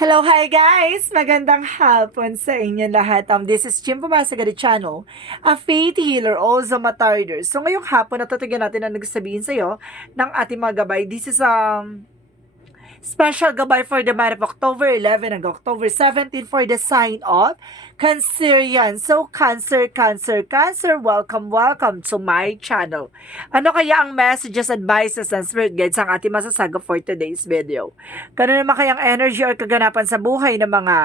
Hello, hi guys! Magandang hapon sa inyo lahat. This is Jim Pumasagari Channel, a faith healer, also matarder. So ngayong hapon, natutugyan natin ang nagsasabihin sa'yo ng ating mga gabay. This is special gabay for the month of October 11 hanggang October 17 for the sign of Cancerian. So, Cancer, Cancer, Cancer, welcome, welcome to my channel. Ano kaya ang messages, advices, and spirit guides ang ating masasaga for today's video? Kano naman kayang energy or kaganapan sa buhay ng mga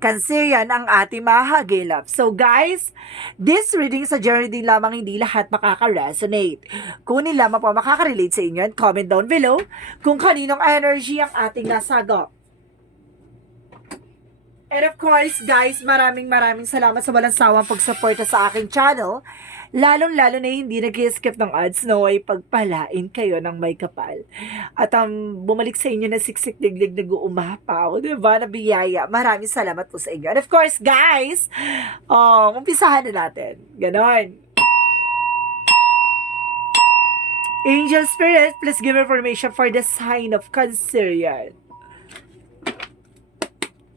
Cancerian ang ating mahagilap. So guys, this reading sa journey din lamang, hindi lahat makaka-resonate. Kunin lamang po makaka-relate sa inyo and comment down below kung kaninong energy ang ating nasagap. And of course, guys, maraming salamat sa walang sawang pagsuporta sa aking channel. Lalong-lalo na hindi nag-skip ng ads, no, ay pagpalain kayo ng may kapal. At bumalik sa inyo na siksik diglig nag-uumapaw, diba, na biyaya. Maraming salamat po sa inyo. And of course, guys, umpisahan na natin. Ganon. Angel Spirit, please give information for the sign of Cancerian.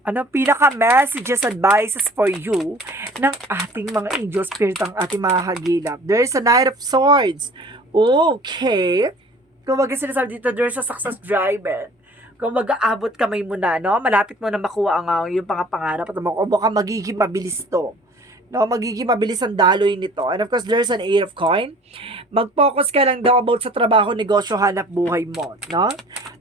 Ano pinaka-messages, advices for you ng ating mga angel spirit, ang ating mga hagilap? There is a Knight of Swords. Okay. Kung baga sinasabi dito, there's a success driver. Kung mag-aabot kamay mo na, no? Malapit mo na makuha ang yung pangapangarap at baka magiging mabilis to. No, magiging mabilis ang daloy nito. And of course, there's an Eight of Coin. Mag-focus ka lang daw about sa trabaho, negosyo, hanap buhay mo, no?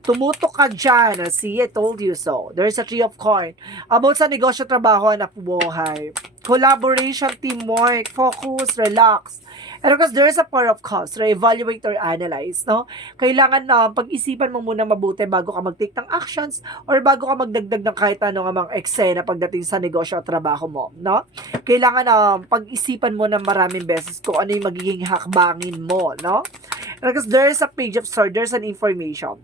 Tumutok ka dyan. See, I told you so. There's a Three of Coin. About sa negosyo, trabaho, hanap buhay. Collaboration, teamwork, focus, relax. And of course, there's a Four of Cups. Re-evaluate or analyze, no? Kailangan na pag-isipan mo muna mabuti bago ka mag-take ng actions or bago ka magdagdag ng kahit anong amang eksena pagdating sa negosyo at trabaho mo, no? Kailangan na pag-isipan mo ng maraming beses kung ano yung magiging hakbangin mo, no? Because there's a Page of Swords, there's an information.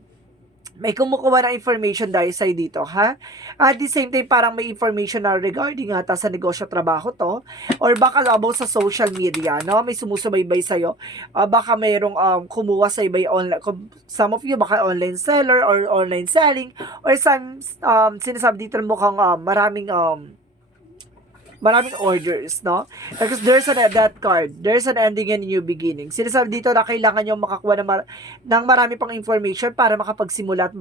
May kumukuha ng information dahil sa'yo dito, ha? At the same time, parang may information na regarding ata sa negosyo, trabaho to. Or baka about sa social media, no? May sumusubaybay sa'yo. Baka mayroong kumuha sa iba online. Some of you, baka online seller or online selling. Or some, sinasabi dito mukhang maraming orders, no? Because there's that card. There's an ending and new beginning. Sinasabi dito na kailangan nyo makakuha ng marami pang information para makapagsimula at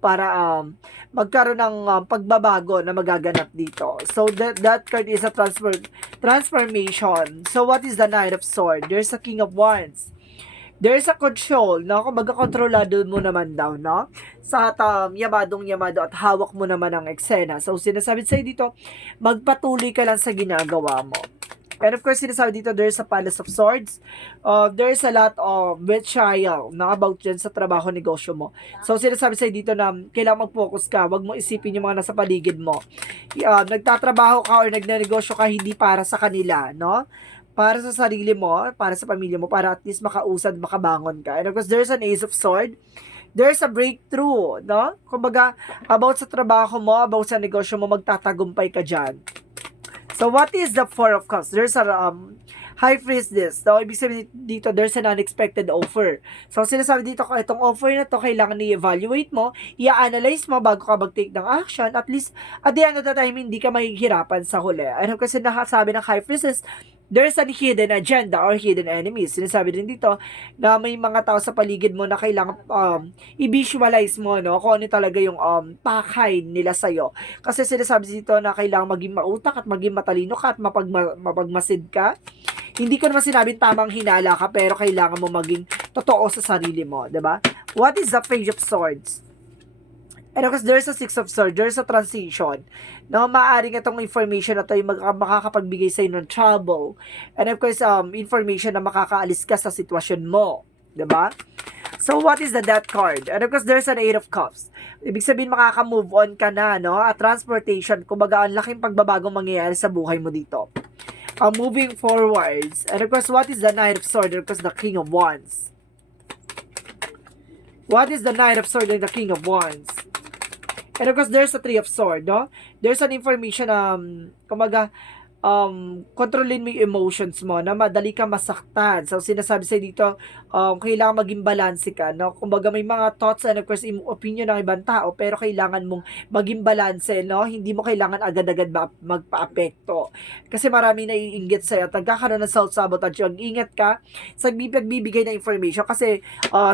para magkaroon ng pagbabago na magaganap dito. So that card is a transformation. So what is the Knight of Swords? There's a King of Wands. There's a control, no? Kung magkakontrolado mo naman daw, no? Sa yamado at hawak mo naman ang eksena. So, sinasabi sa'yo dito, magpatuloy ka lang sa ginagawa mo. And of course, sinasabi dito, there's a Palace of Swords. There's a lot of betrayal na about dyan sa trabaho, negosyo mo. So, sinasabi sa'yo dito na kailangan mag-focus ka. Huwag mo isipin yung mga nasa paligid mo. Nagtatrabaho ka or nagnegosyo ka hindi para sa kanila, no? Para sa sarili mo, para sa pamilya mo, para at least makausad, makabangon ka. And of course, there's an Ace of Swords. There's a breakthrough, no? Kumbaga, about sa trabaho mo, about sa negosyo mo, magtatagumpay ka dyan. So, what is the Four of Cups? There's a High Priestess. So, ibig sabihin dito, there's an unexpected offer. So, sinasabi dito, kung itong offer na to, kailangan i-evaluate mo, i-analyze mo bago ka mag-take ng action. At least, at the end of the time, hindi ka mahihirapan sa huli. Ano kasi nakasabi ng High Priestess, there's a hidden agenda or hidden enemies. Sinasabi din dito na may mga tao sa paligid mo na kailangan i-visualize mo, no, kung ano talaga yung pakay nila sa'yo. Kasi sinasabi dito na kailangan maging mautak at maging matalino ka at mapagmasid ka. Hindi ko naman sinabing tamang hinala ka, pero kailangan mo maging totoo sa sarili mo, 'di ba? What is the Page of Swords? And of course, there's a Six of Swords, there's a transition. No, maaaring itong information na ito yung makakapagbigay sa ng trouble. And of course, information na makakaalis ka sa sitwasyon mo, 'di ba? So, what is the Death card? And of course, there's an Eight of Cups. Ibig sabihin, makaka-move on ka na, no? At transportation, kumbaga, ang laking pagbabagong mangyayari sa buhay mo dito. Moving forwards. And of course, what is the Knight of Swords? And of course, the King of Wands. What is the Knight of Swords and the King of Wands? And of course, there's a Three of Swords, no? There's an information, kumbaga, kontrolin mo yung emotions mo, na madali ka masaktan. So, sinasabi sa'yo dito, kailangan maging balanse ka, no? Kumbaga, may mga thoughts and of course, opinion ng ibang tao, pero kailangan mong maging balanse, no? Hindi mo kailangan agad-agad magpa-apekto. Kasi maraming naiinggit sa'yo at nagkakaroon ng self-sabotage. Ingat ka sa pagbibigay ng information kasi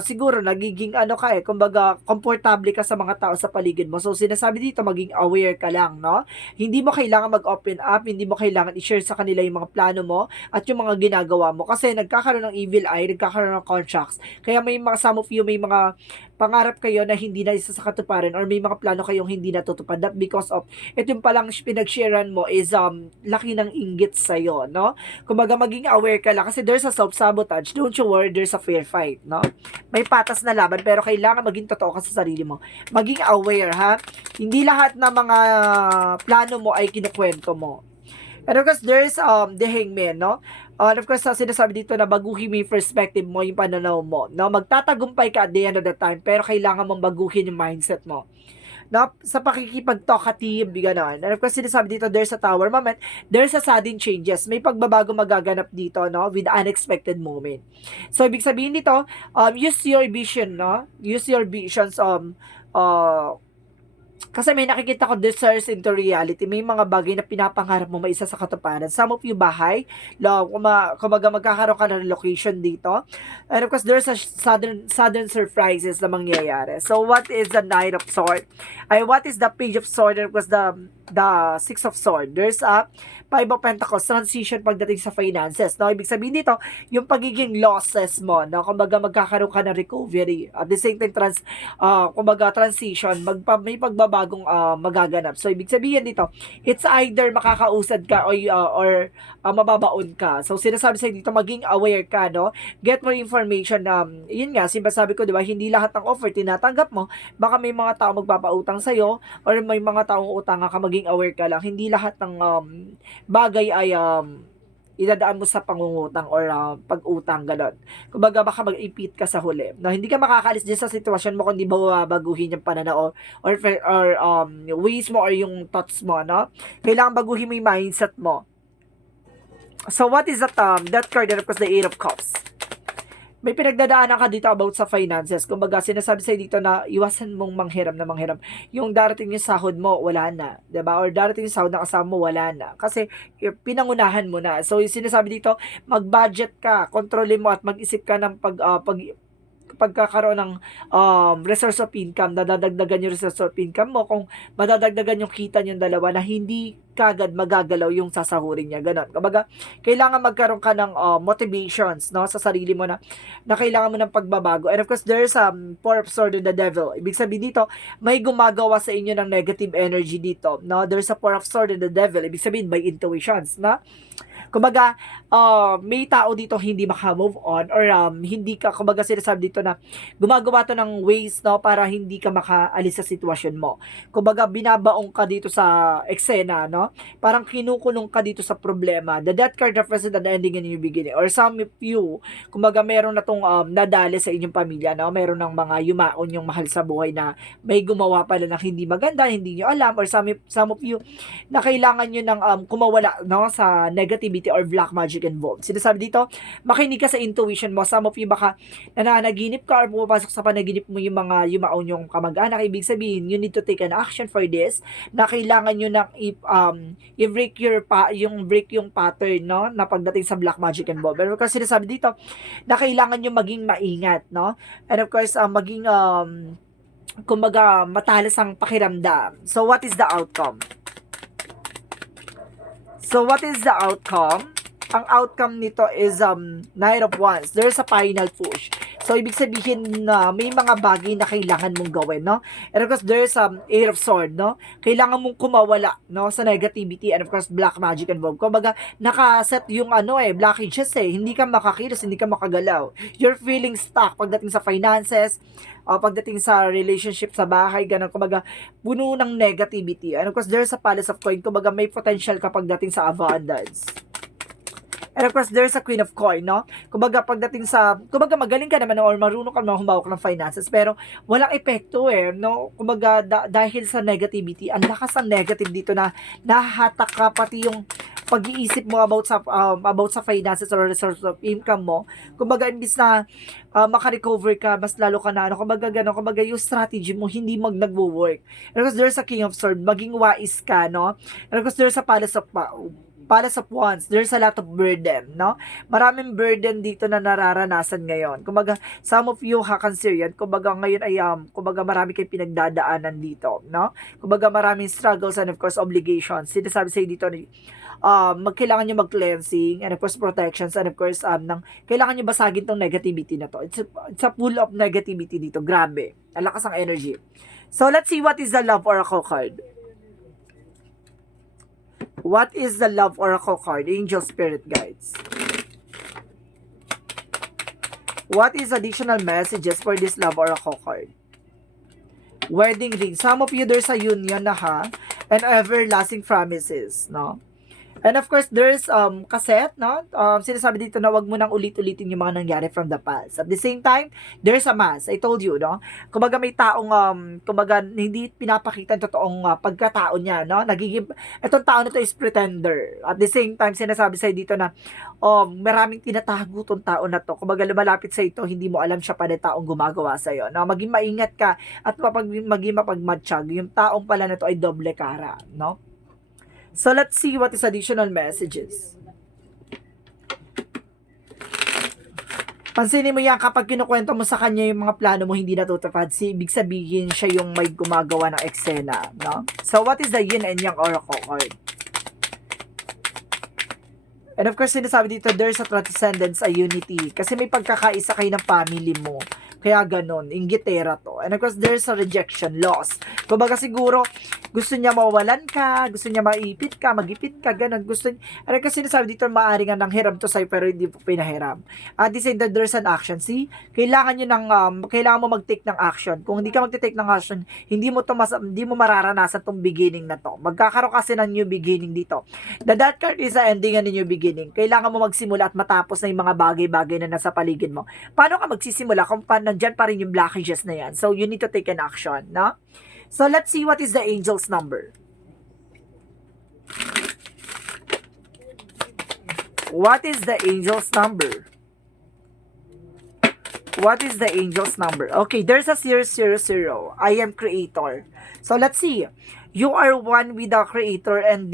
siguro nagiging ano ka kumbaga, komportable ka sa mga tao sa paligid mo. So, sinasabi dito, maging aware ka lang, no? Hindi mo kailangan mag-open up, hindi mo kailangan i-share sa kanila yung mga plano mo at yung mga ginagawa mo kasi nagkakaroon ng evil eye, nagkakaroon ng contracts. Kaya may mga some of you, may mga pangarap kayo na hindi na isa sa katuparan or may mga plano kayong hindi natutupad that because of ito yung palang pinag-sharean mo is laki ng inggit sa'yo, no? Kumbaga maging aware ka lang kasi there's a self-sabotage, don't you worry, there's a fair fight, no? May patas na laban pero kailangan maging totoo ka sa sarili mo. Maging aware, ha? Hindi lahat ng mga plano mo ay kinukwento mo. And of course, there's the hangman, no? And of course, sinasabi dito na baguhin mo yung perspective mo, yung pananaw mo, no? Magtatagumpay ka at the end of the time, pero kailangan mong baguhin yung mindset mo. No? Sa pakikipag-talkative, gano'n. And of course, sinasabi dito, there's a tower moment, there's a sudden changes. May pagbabago magaganap dito, no? With unexpected moment. So, ibig sabihin dito, use your vision, no? Use your visions, kasi may nakikita ko desires into reality. May mga bagay na pinapangarap mo maisa sa katuparan. Some of you bahay, kumaga magkakaroon ka ng location dito. And of course, there's a sudden surprises na mangyayari. So, what is the Knight of Sword? What is the Page of Sword? And of course, the Six of Sword. There's a Five of Pentacles, transition pagdating sa finances. No? Ibig sabihin dito, yung pagiging losses mo, no? Kumbaga magkakaroon ka ng recovery. At the same time, kumbaga transition, may pagbabagong magaganap. So, ibig sabihin dito, it's either makakausad ka or mababaon ka. So, sinasabi sa'yo dito, maging aware ka, no? Get more information. Yun nga, sabi ko, di ba, hindi lahat ng offer tinatanggap mo. Baka may mga tao magpapautang sa'yo or may mga taong utangan ka, maging aware ka lang. Hindi lahat ng bagay ay idadaan mo sa pangungutang or pag-utang, gano'n. Kumbaga, baka mag-ipit ka sa huli. No, hindi ka makakalis dyan sa sitwasyon mo kung di ba baguhin yung pananaw or ways mo or yung thoughts mo, no? Kailangan baguhin mo yung mindset mo. So, what is that card? Of course, the Eight of Cups. May pinagdadaanan ka dito about sa finances. Kumbaga, sinasabi sa'yo dito na iwasan mong manghiram. Yung darating yung sahod mo, wala na. Diba? Or darating yung sahod na kasama mo, wala na. Kasi pinangunahan mo na. So, yung sinasabi dito, mag-budget ka, kontrolin mo at mag-isip ka ng pagkakaroon ng resource of income, nadadagdagan yung resource of income mo, kung madadagdagan yung kita yung dalawa na hindi kagad magagalaw yung sasahurin niya, ganon. Kumbaga, kailangan magkaroon ka ng motivations, no, sa sarili mo na kailangan mo ng pagbabago. And of course, there's Four of Swords and the Devil. Ibig sabihin dito, may gumagawa sa inyo ng negative energy dito, no? There's a Four of Swords and the Devil. Ibig sabihin, by intuitions, na kumbaga, may tao dito hindi maka-move on or hindi ka, kumbaga sinasabi dito na gumagawa to ng ways, no, para hindi ka makaalis sa sitwasyon mo. Kumbaga, binabaong ka dito sa eksena, no? Parang kinukulong ka dito sa problema. The Death card represents the ending and new beginning. Or some of you, kumbaga meron na tong nadali sa inyong pamilya, no? Meron ng mga yumaon yung mahal sa buhay na may gumawa pala ng hindi maganda, hindi nyo alam, or some of you na kailangan nyo ng kumawala, no, sa negativity or black magic involved. Sinasabi dito, makinig ka sa intuition mo. Some of you baka nananaginip ka or pumapasok sa panaginip mo yung mga yumaon yung kamag-anak. Ibig sabihin, you need to take an action for this, na kailangan nyo na i-break yung pattern, no, na pagdating sa black magic involved. Pero kasi sinasabi dito, na kailangan nyo maging maingat, no? And of course, maging kumbaga matalas ang pakiramdam. So, what is the outcome? So, what is the outcome? Ang outcome nito is Knight of Wands. There's a final push. So, ibig sabihin na may mga bagay na kailangan mong gawin, no? And of course, there's Eight of Sword, no? Kailangan mong kumawala, no, sa negativity and of course, black magic involved. Kumbaga, nakaset yung blockages hindi ka makakilos, hindi ka makagalaw. You're feeling stuck pagdating sa finances, pagdating sa relationship sa bahay, ganun. Kumbaga, puno ng negativity. And of course, there's a Palace of Coin. Kumbaga, may potential ka pagdating sa abundance. And of course, there's a Queen of Coin, no? Kumbaga, kumbaga, magaling ka naman or marunong ka naman humawak ng finances, pero walang epekto no? Kumbaga, dahil sa negativity, ang lakas ng negative dito na nahahatak ka, pati yung pag-iisip mo about sa finances or resource of income mo, kumbaga imbis na makarecover ka, mas lalo ka na kumbaga gano'n, kumbaga yung strategy mo hindi nagwo-work. And because there's a King of Swords, maging wais ka, no? And because there's a Palace of Wands, there's a lot of burden, no? Maraming burden dito na nararanasan ngayon. Kumbaga, some of you consider yan, kumbaga ngayon ay, kumbaga marami kayong pinagdadaanan dito, no? Kumbaga maraming struggles and of course obligations. Sinasabi sa'yo dito, kailangan nyo mag-cleansing and of course protections and of course, kailangan nyo basagin tong negativity na to. It's a full of negativity dito. Grabe. Ang lakas ng energy. So, let's see what is the Love Oracle card. What is the Love Oracle card? Angel Spirit Guides. What is additional messages for this Love Oracle card? Wedding ring. Some of you, there's a union na and everlasting promises, no? And of course, there's cassette, no? Sinasabi dito na wag mo nang ulit-ulitin yung mga nangyari from the past. At the same time, there's a mask. I told you, no? Kumbaga may taong kumbaga hindi pinapakita ang totoong pagkatao niya, no? Itong tao na to is pretender. At the same time, sinasabi sa'yo dito na maraming tinatago tong tao na to. Kumbaga lumalapit sa ito, hindi mo alam siya pa na taong gumagawa sa'yo, no? Maging maingat ka at maging mapagmatsyag. Yung taong pala na to ay doble kara, no? So, let's see what is additional messages. Pansinin mo yan, kapag kinukwento mo sa kanya yung mga plano mo hindi natutupad, ibig sabihin siya yung may gumagawa ng eksena, no? So, what is the Yin and Yang Oracle card? And of course, sinasabi dito, there's a transcendence, a unity. Kasi may pagkakaisa kayo ng family mo. Kaya ganun, inggitera to. And of course, there's a rejection, loss. Kumbaga siguro, gusto niya mawalan ka, gusto niya maipit ka, magipit ka, ganun. Ano kasi sinasabi dito, maaari nga nang hiram to sa'yo, pero hindi po pinahiram. At the same time, there's an action. See, kailangan mo mag-take ng action. Kung hindi ka mag-take ng action, hindi mo mararanasan tong beginning na to. Magkakaroon kasi ng new beginning dito. The Death card is a ending and a new beginning. Kailangan mo magsimula at matapos na yung mga bagay-bagay na nasa paligid mo. Paano ka magsisimula kung nandyan pa rin yung blockages na yan? So, you need to take an action, no? So, let's see what is the angel's number. What is the angel's number? What is the angel's number? Okay, there's a 000. I am creator. So, let's see. You are one with the creator and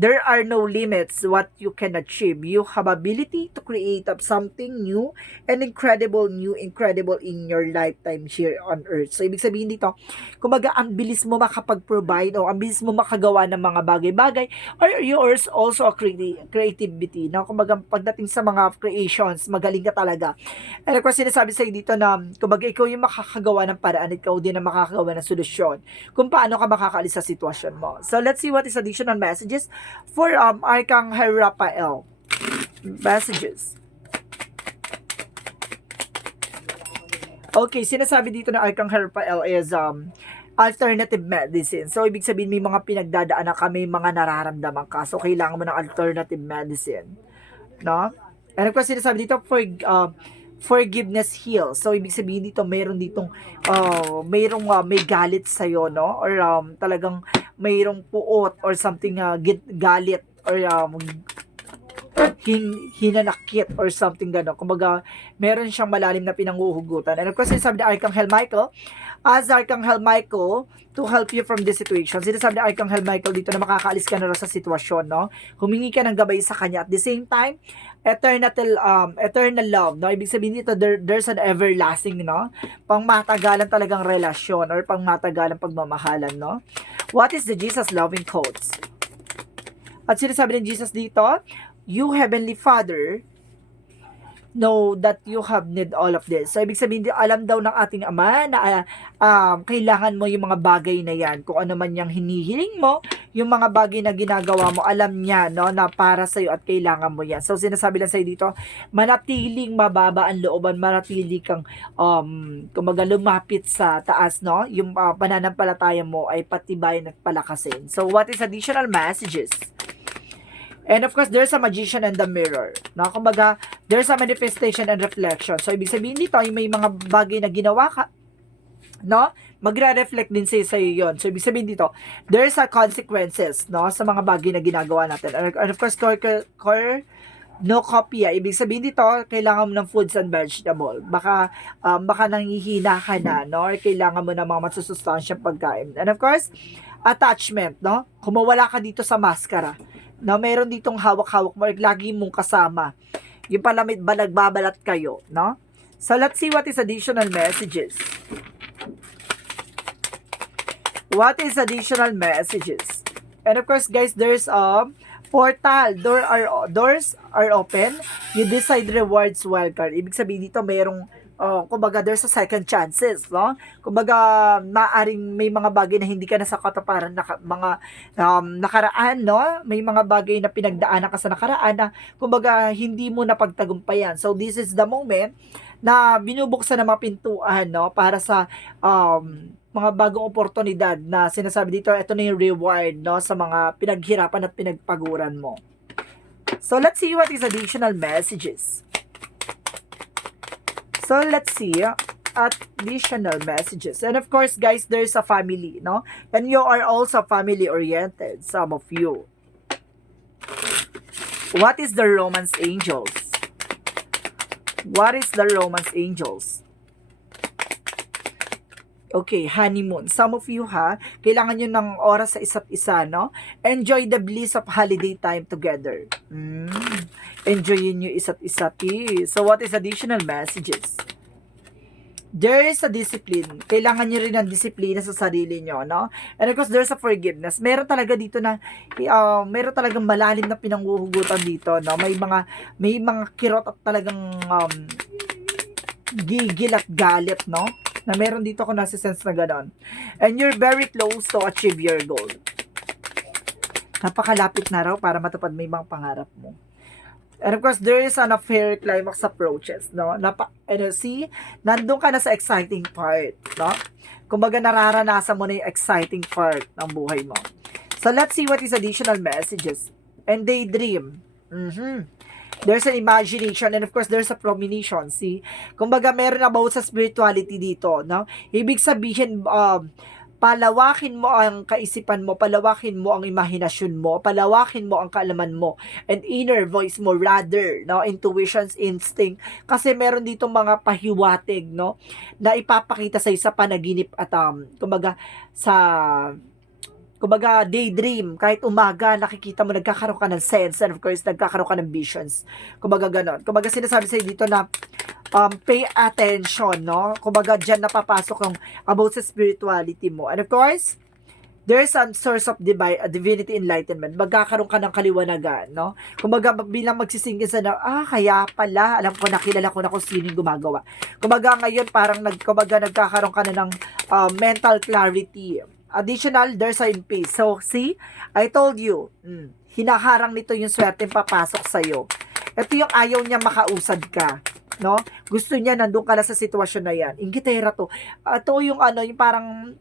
there are no limits what you can achieve. You have ability to create up something new and incredible in your lifetime here on earth. So, ibig sabihin dito, kumbaga, ang bilis mo makapag-provide o ang bilis mo makagawa ng mga bagay-bagay or yours also a creativity. No? Kumbaga, pagdating sa mga creations, magaling ka talaga. And of course, sinasabi sa'yo dito na, kumbaga, ikaw yung makakagawa ng paraan, ikaw din ang makakagawa ng solusyon kung paano ka makakaalis sa sitwasyon mo. So, let's see what is additional messages for Archangel Raphael. Messages. Okay, sinasabi dito na Archangel Raphael is alternative medicine. So, ibig sabihin may mga pinagdadaanan ka, may mga nararamdaman ka. So, kailangan mo ng alternative medicine. No? And of course, sinasabi dito, forgiveness heals. So, ibig sabihin dito, mayroong may galit sa'yo, no? Or talagang mayroong puot or something, galit or hinanakit or something gano'n. Kumbaga, meron siyang malalim na pinanghuhugutan. And of course, sinasabi ni Archangel Michael, as Archangel Michael, to help you from this situation. Sinasabi ni Archangel Michael dito na makakaalis ka na rin sa sitwasyon, no? Humingi ka ng gabay sa kanya. At the same time, eternal love, no? Ibig sabihin dito, there's an everlasting, no? Pangmatagalan talagang relasyon or pangmatagalan pagmamahalan, no? What is the Jesus loving quotes? At sinasabi ni Jesus dito, you Heavenly Father know that you have need all of this. So, ibig sabihin, alam daw ng ating Ama na kailangan mo yung mga bagay na yan. Kung ano man yung hinihiling mo, yung mga bagay na ginagawa mo, alam niya, no, na para sa'yo at kailangan mo yan. So, sinasabi lang sa'yo dito, manatiling mababa ang looban, manatili kang, kumbaga, lumapit sa taas, no? Yung pananampalataya mo ay patibayin at palakasin. So, what is additional messages? And of course, there's a magician and the mirror. No? Kumbaga, there's a manifestation and reflection. So, ibig sabihin dito, may mga bagay na ginawa ka, no? magre-reflect din sa'yo yun. So, ibig sabihin dito, there's a consequences, no, sa mga bagay na ginagawa natin. And of course, cornucopia, ibig sabihin dito, kailangan mo ng foods and vegetable. Baka nanghihina ka na, no, or kailangan mo ng mga masusustansyang pagkain. And of course, attachment, no, kung mawala ka dito sa maskara, no, meron ditong hawak-hawak mo, lagi mong kasama. Yung palamit ba nagbabalat kayo, no? So, let's see what is additional messages. What is additional messages? And of course, guys, there's a portal. Doors are open. You decide rewards wildcard. Ibig sabihin dito, mayroong, kumbaga, there's a second chances, no? Kumbaga, maaring may mga bagay na hindi ka na sa kataparan, mga nakaraan, no? May mga bagay na pinagdaanan ka sa nakaraan na, kumbaga, hindi mo napagtagumpayan. So, this is the moment na binubuksan ng mga pintuan, no? Para sa, mga bagong oportunidad na sinasabi dito, ito na yung reward, no, sa mga pinaghirapan at pinagpaguran mo. So, let's see what is additional messages. So, let's see additional messages. And of course, guys, there's a family, no? And you are also family-oriented, some of you. What is the romance angels? What is the romance angels? Okay, honeymoon. Some of you kailangan nyo ng oras sa isa't isa, no? Enjoy the bliss of holiday time together. Enjoyin nyo isa't isa. So, what is additional messages? There is a discipline. Kailangan nyo rin ng disiplina sa sarili nyo, no? And of course, there's a forgiveness. Meron talaga dito na, meron talagang malalim na pinanghuhugutan dito, no? May mga kirot at talagang gigil at galit, no? Na meron dito ako nasa-sense na gano'n. And you're very close to achieve your goal. Napakalapit na raw para matupad may mga pangarap mo. And of course, there is an affair climax approaches, no? See, nandun ka na sa exciting part, no? Kumbaga, nararanasan mo na yung exciting part ng buhay mo. So, let's see what is additional messages. And daydream. There's an imagination, and of course, there's a premonition, see? Kumbaga, meron about sa spirituality dito, no? Ibig sabihin, palawakin mo ang kaisipan mo, palawakin mo ang imahinasyon mo, palawakin mo ang kaalaman mo, and inner voice mo rather, no? Intuitions, instinct. Kasi meron dito mga pahiwatig, no? Na ipapakita sa panaginip at, kumbaga, daydream, kahit umaga, nakikita mo, nagkakaroon ka ng sense, and of course, nagkakaroon ka ng visions. Kumbaga, ganon. Kumbaga, sinasabi sa'yo dito na, pay attention, no? Kumbaga, dyan napapasok yung about sa spirituality mo. And of course, there's a source of divinity enlightenment. Magkakaroon ka ng kaliwanagan, no? Kumbaga, bilang magsisingin sa na, kaya pala, alam ko, nakilala ko na kung sino yung gumagawa. Kumbaga, ngayon, parang nagkakaroon ka na ng mental clarity. Additional, there's a in peace. So, see, I told you, hinaharang nito yung swerte papasok sa'yo. Ito yung ayaw niya makausad ka, no? Gusto niya, nandun ka lang sa sitwasyon na yan. Inggitera to. Ito yung yung parang,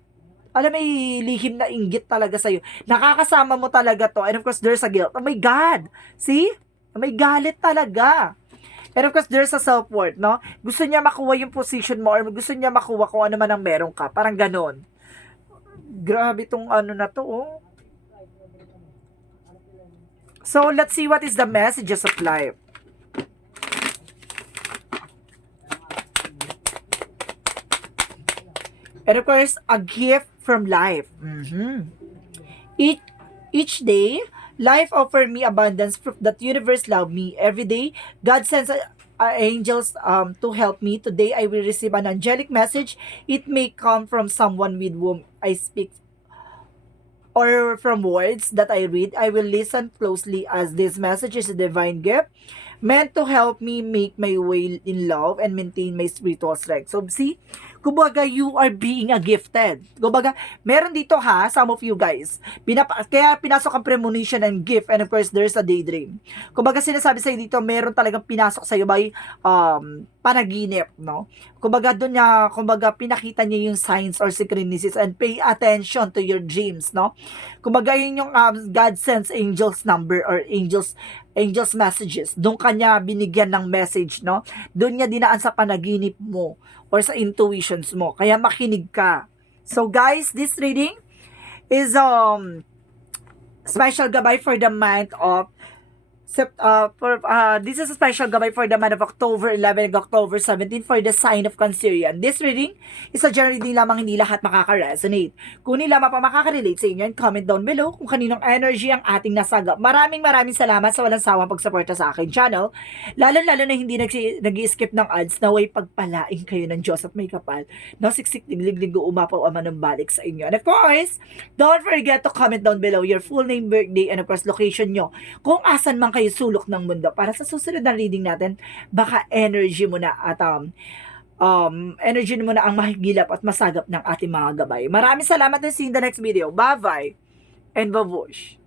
may lihim na inggit talaga sa'yo. Nakakasama mo talaga to. And of course, there's a guilt. Oh my God! See? May galit talaga. And of course, there's a self-worth, no? Gusto niya makuha yung position mo or gusto niya makuha kung ano man ang meron ka. Parang ganon. Grabe tong na to, oh. So, let's see what is the messages of life. And of course, a gift from life. Each day, life offer me abundance, proof that universe love me. Every day, God sends angels to help me. Today, I will receive an angelic message. It may come from someone with whom I speak or from words that I read. I will listen closely as this message is a divine gift meant to help me make my way in love and maintain my spiritual strength. So, see, kumbaga, you are being a gifted. Kumbaga, meron dito some of you guys, kaya pinasok ang premonition and gift, and of course, there's a daydream. Kumbaga, sinasabi sa'yo dito, meron talagang pinasok sa'yo by panaginip, no? Kumbaga, doon niya, pinakita niya yung signs or synchronicities and pay attention to your dreams, no? Kumbaga, yun yung God sends angels number or angels messages. Doon kanya binigyan ng message, no? Doon niya dinaan sa panaginip mo or sa intuitions mo. Kaya makinig ka. So guys, this reading is special gabay for the month of this is a special gabay for the month of October 11 and October 17 for the sign of Cancerian. This reading is a general reading lamang, hindi lahat makaka-resonate. Kung hindi lamang pa makaka-relate sa inyo, comment down below kung kaninong energy ang ating nasagap. Maraming salamat sa walang sawang pagsuporta sa akin channel. Lalo na hindi nag-i-skip ng ads, na way pagpalain kayo ng Diyos at may kapal. No, siksik liglig umapaw ama ng balik sa inyo. And of course, don't forget to comment down below your full name, birthday, and of course location nyo. Kung asan man kayo sulok ng mundo, para sa susunod na reading natin, baka energy mo na at energy mo na ang mahigilap at masagap ng ating mga gabay. Maraming salamat and see you in the next video. Bye-bye and babush!